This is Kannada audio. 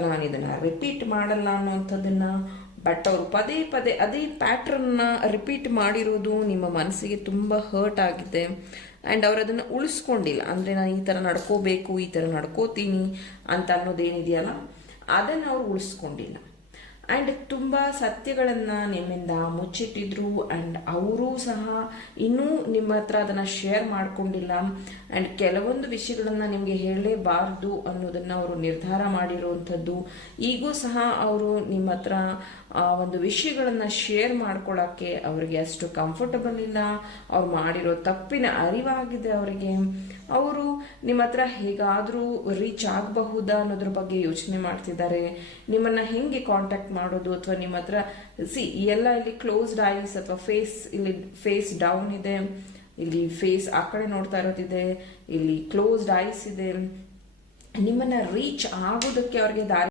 ನಾನು ಇದನ್ನ ರಿಪೀಟ್ ಮಾಡಲ್ಲ ಅನ್ನುವಂಥದ್ದನ್ನ, ಬಟ್ ಅವರು ಪದೇ ಪದೇ ಅದೇ ಪ್ಯಾಟ್ರನ್ನ ರಿಪೀಟ್ ಮಾಡಿರೋದು ನಿಮ್ಮ ಮನಸ್ಸಿಗೆ ತುಂಬ ಹರ್ಟ್ ಆಗಿದೆ. ಆ್ಯಂಡ್ ಅವ್ರು ಅದನ್ನು ಉಳಿಸ್ಕೊಂಡಿಲ್ಲ. ಅಂದರೆ ನಾನು ಈ ಥರ ನಡ್ಕೋಬೇಕು, ಈ ಥರ ನಡ್ಕೋತೀನಿ ಅಂತ ಅನ್ನೋದೇನಿದೆಯಲ್ಲ, ಅದನ್ನು ಅವ್ರು ಉಳಿಸ್ಕೊಂಡಿಲ್ಲ. ಆ್ಯಂಡ್ ತುಂಬ ಸತ್ಯಗಳನ್ನು ನಿಮ್ಮಿಂದ ಮುಚ್ಚಿಟ್ಟಿದ್ರು. ಆ್ಯಂಡ್ ಅವರೂ ಸಹ ಇನ್ನೂ ನಿಮ್ಮ ಹತ್ರ ಅದನ್ನು ಶೇರ್ ಮಾಡ್ಕೊಂಡಿಲ್ಲ. ಆ್ಯಂಡ್ ಕೆಲವೊಂದು ವಿಷಯಗಳನ್ನು ನಿಮಗೆ ಹೇಳಲೇಬಾರ್ದು ಅನ್ನೋದನ್ನು ಅವರು ನಿರ್ಧಾರ ಮಾಡಿರುವಂಥದ್ದು. ಈಗೂ ಸಹ ಅವರು ನಿಮ್ಮ ಹತ್ರ ಒಂದು ವಿಷಯಗಳನ್ನು ಶೇರ್ ಮಾಡ್ಕೊಳ್ಳೋಕ್ಕೆ ಅವರಿಗೆ ಅಷ್ಟು ಕಂಫರ್ಟಬಲ್ ಇಲ್ಲ. ಅವ್ರು ಮಾಡಿರೋ ತಪ್ಪಿನ ಅರಿವಾಗಿದೆ ಅವರಿಗೆ. ಅವರು ನಿಮ್ಮ ಹತ್ರ ಹೇಗಾದರೂ ರೀಚ್ ಆಗಬಹುದಾ ಅನ್ನೋದ್ರ ಬಗ್ಗೆ ಯೋಚನೆ ಮಾಡ್ತಿದ್ದಾರೆ. ನಿಮ್ಮನ್ನು ಹೆಂಗೆ ಕಾಂಟ್ಯಾಕ್ಟ್ ಮಾಡೋದು, ಅಥವಾ ನಿಮ್ಮ ಹತ್ರ ಎಲ್ಲ ಇಲ್ಲಿ ಕ್ಲೋಸ್ಡ್ ಐಸ್ ಅಥವಾ ಫೇಸ್, ಇಲ್ಲಿ ಫೇಸ್ ಡೌನ್ ಇದೆ, ಇಲ್ಲಿ ಫೇಸ್ ಆ ಕಡೆ ನೋಡ್ತಾ ಇರೋದಿದೆ, ಇಲ್ಲಿ ಕ್ಲೋಸ್ಡ್ ಐಸ್ ಇದೆ. ನಿಮ್ಮನ್ನ ರೀಚ್ ಆಗೋದಕ್ಕೆ ಅವ್ರಿಗೆ ದಾರಿ